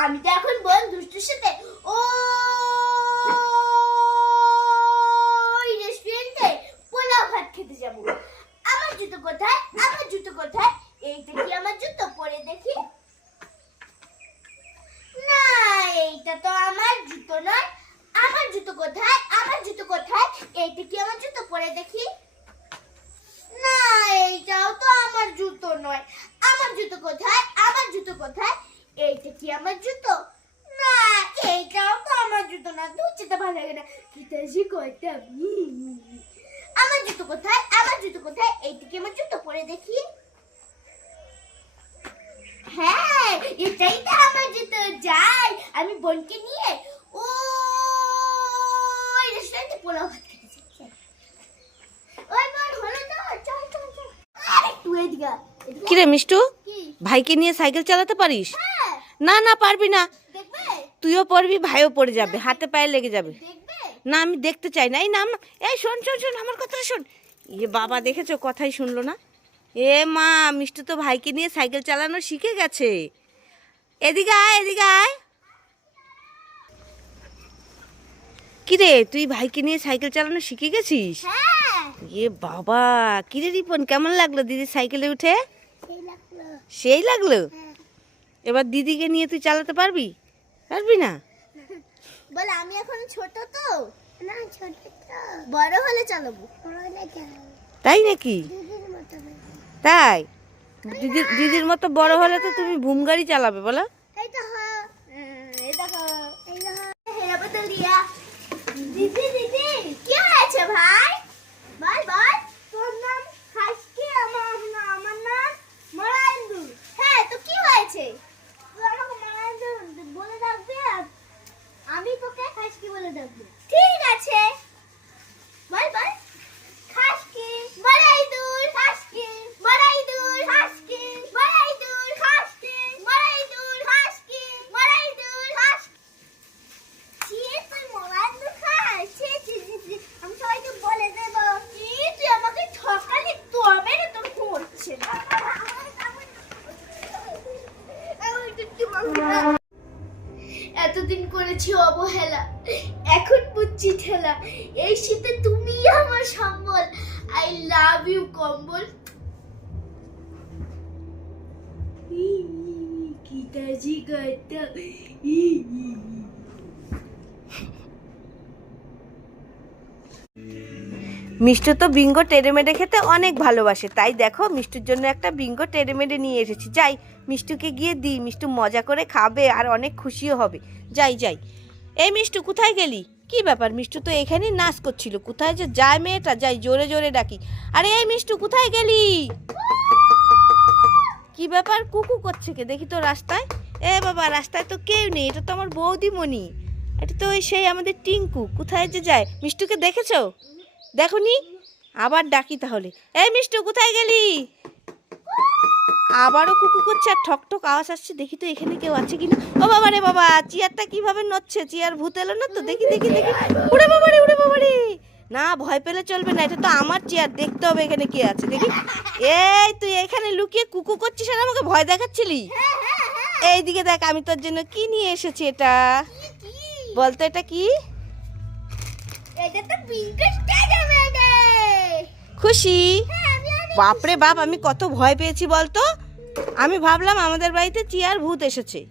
আমি তো এখন বোন দুষ্টুর সাথে ও রেস্টুরেন্টে পোলাও ভাত খেতে যাব। আমার জুতো কোথায়? আমার জুতো কোথায়? এইটা কি আমার জুতো? পরে দেখি। না, এইটা তো আমার জুতো নয়। আমার জুতো কোথায়? আমার জুতো কোথায়? এইটা কি আমার জুতো? পরে দেখি। না, এইটাও তো আমার জুতো নয়। আমার জুতো কোথায়? আমার জুতো কোথায়? কি আমার জুতো? না এইটাও তো আমার জুতো না দু যেতে ভালো লাগে না। কিতাজি করতাম আমার জুতো কোথায়? আমার জুতো কোথায়? এইটা কি আমার জুতো পরে দেখি। হ্যাঁ এটাই তো আমার জুতো যাই। আমি বোনকে নিয়ে ও রেস্টুরেন্টে পোলাও ভাত খেতে ওই বোন হলো তো চল চল চল। আরে তুই এদিকে আয়, এদিকে কিরে মিষ্টু? ভাইকে নিয়ে সাইকেল চালাতে পারিস? হ্যাঁ না না পারবি না। তুইও পড়বি ভাইও পড়ে যাবে হাতে পায়ে লেগে যাবে। না আমি দেখতে চাই না। এই নাম এই শোন শোন শোন আমার কথাটা শোন। এ বাবা দেখেছ কথাই শুনলো না? এ মা মিষ্টু তো ভাইকে নিয়ে সাইকেল চালানো শিখে গেছে। এদিকে আয় এদিকে আয়। কিরে তুই ভাইকে নিয়ে সাইকেল চালানো শিখে গেছিস? হ্যাঁ। এ বাবা কিরে রিপন কেমন লাগল দিদি সাইকেলে উঠে? সেই লাগল। সেই লাগল? হ্যাঁ। এবার দিদিকে নিয়ে তুই চালাতে পারবি? পারবি না? বল আমি এখন ছোট তো। না ছোট তো। বড় হলে চালাবো। বড় হলে চালাবো তাই নাকি তাই? দিদির দিদির মতো বড় হলে তো তুমি ভুম গাড়ি চালাবে বলো। Понятно. এতদিন করেছি অবহেলা। এখন বুঝছি ঠেলা, এই শীতে তুমি আমার সম্বল। আই লাভ ইউ কম্বল। কি তাজি গাইতা। মিষ্টু তো বিঙ্গো টেড়েমেড়ে খেতে অনেক ভালোবাসে। তাই দেখো, মিষ্টুর জন্য একটা বিঙ্গো টেড়েমেড়ে নিয়ে এসেছি। যাই, মিষ্টুকে গিয়ে দিই, মিষ্টু মজা করে খাবে আর অনেক খুশিও হবে। যাই যাই। এই মিষ্টু, কোথায় গেলি? কি ব্যাপার? মিষ্টু তো এখানেই নাচ করছিল। কোথায় যে যায় মেয়েটা? যাই, জোরে জোরে ডাকি। আরে, এই মিষ্টু, কোথায় গেলি? কি ব্যাপার? কুকু করছে কে? দেখি তো রাস্তায়। এ বাবা, রাস্তায় তো কেউ নেই। এটা তো আমার বৌদিমণি। এটা তো ওই সেই আমাদের টিঙ্কু। কোথায় যে যায়? মিষ্টুকে দেখেছ? দেখনি আবার ডাকি তাহলে। এই মিষ্টু, কোথায় গেলি? আবারও কুকু করছে আর ঠক ঠক আওয়াজ আসছে, দেখি তো এখানে কেউ আছে কিনা। ও বাবা রে বাবা, চেয়ারটা কীভাবে নচ্ছে চেয়ার ভূত এলো না তো? দেখি দেখি দেখি। উড়ে বাবা রে, উড়ে বাবা রে। না, ভয় পেলে চলবে না, এটা তো আমার চেয়ার, দেখতে হবে এখানে কে আছে, দেখি। এই, তুই এখানে লুকিয়ে কুকু করছিস আর আমাকে ভয় দেখাচ্ছিলি? এইদিকে দেখ, আমি তোর জন্য কি নিয়ে এসেছি এটা? বলতো এটা কি? খুশি? হ্যাঁ অনেক বাপরে বাপ আমি কত ভয় পেয়েছি বলতো? আমি ভাবলাম আমাদের বাড়িতে চিয়ার ভূত এসেছে।